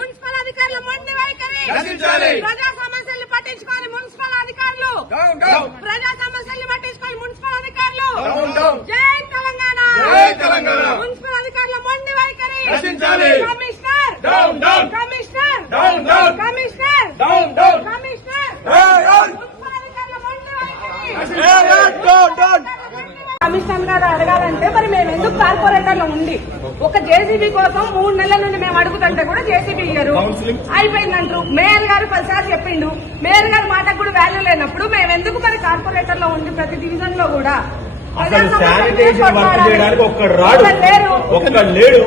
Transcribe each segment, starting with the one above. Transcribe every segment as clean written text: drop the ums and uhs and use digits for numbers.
Municipal అధికారుల మొండి వైఖరి ప్రజా సమస్యలు పట్టించుకోవాలి మున్సిపల్ అధికారులు ప్రజా సమస్యలు పట్టించుకోవాలి మున్సిపల్ అధికారులు జై తెలంగాణ మున్సిపల్ అధికారుల మొండి వైఖరి commissioner commissioner commissioner commissioner municipal అధికారుల మొండి వైఖరి కమిషనర్ గారు అడగాలంటే మరి మేము ఎందుకు కార్పొరేటర్లో ఉండి ఒక జేసీబీ కోసం 3 నెలల నుండి మేము అడుగుతుంటే కూడా జేసీబీ ఇయ్యరు అయిపోయిందంటారు. మేయర్ గారు 10 సార్లు చెప్పిండు. మేయర్ గారి మాటకు కూడా వాల్యూ లేనప్పుడు మేము ఎందుకు మరి కార్పొరేటర్ లో ఉండి ప్రతి డివిజన్ లో కూడా అసలు శానిటేషన్ వర్క్ చేయడానికి ఒక్కడు రాడు, ఒక్కడు లేడు,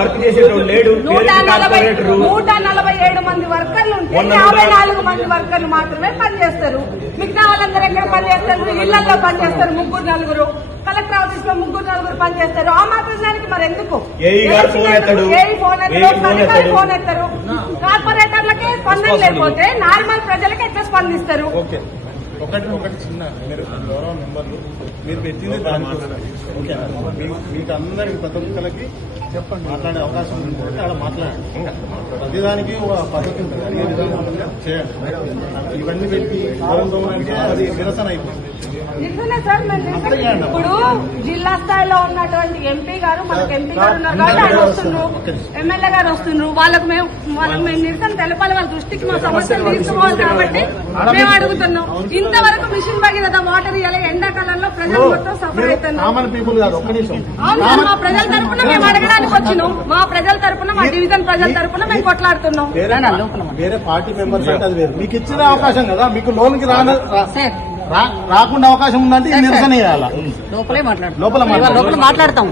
వర్క్ చేసేటోడు లేడు. 147 మంది వర్కర్లు ఉంటే 54 మంది వర్కర్లు మాత్రమే పనిచేస్తారు. మిగతా వాళ్ళందరూ ఎక్కడ పనిచేస్తారు? ఇళ్లలో పనిచేస్తారు 3-4. కలెక్టర్ ఆఫీస్ లో 3-4 పనిచేస్తారు. ఆ మాత్రం దానికి మరి ఎందుకు ఫోన్ ఎత్తారు? కార్పొరేటర్లకే స్పందన లేకపోతే నార్మల్ ప్రజలకి ఎట్లా స్పందిస్తారు? ఒకటి చిన్న మీరు గౌరవ మెంబర్లు మీరు పెట్టింది దానికోసం మీకు అందరికి ప్రతి ఒక్కరికి చెప్పండి మాట్లాడే అవకాశం ఉంటుంది. అక్కడ మాట్లాడండి. ప్రతిదానికి ఒక పద్ధతి ఉంటుంది, అడిగే విధానం చేయండి. ఇవన్నీ పెట్టి గౌరవంతో అది నిరసన అయిపోతుంది. నిజమే సార్. ఇప్పుడు జిల్లా స్థాయిలో ఉన్నటువంటి ఎంపీ గారు మనకు ఎంపీ గారు ఉన్నారు కాబట్టి ఆయన వస్తున్నారు, ఎమ్మెల్యే గారు వస్తున్నారు. వాళ్ళకు మేము నిరసన తెలపాలి, వాళ్ళ దృష్టికి మా సమస్యలు తీసుకోవాలి కాబట్టి మేము అడుగుతున్నాం. ఇంతవరకు మిషన్ భగీరథ వాటర్ ఇవ్వాలి. ఎండాకాలంలో ప్రజలు మొత్తం సఫర్ అవుతున్నారు. అవును, మా ప్రజల తరఫున మేము అడగడానికి వచ్చినాం. మా ప్రజల తరఫున, మా డివిజన్ ప్రజల తరఫున మేము కొట్లాడుతున్నాం. వేరే పార్టీ మెంబర్స్ అంటే అది వేరు. మీకు ఇచ్చిన అవకాశం కదా, మీకు లోన్కి రాకుండా అవకాశం ఉందంటే నిరసన చేయాలి. లోపల మాట్లాడతాం.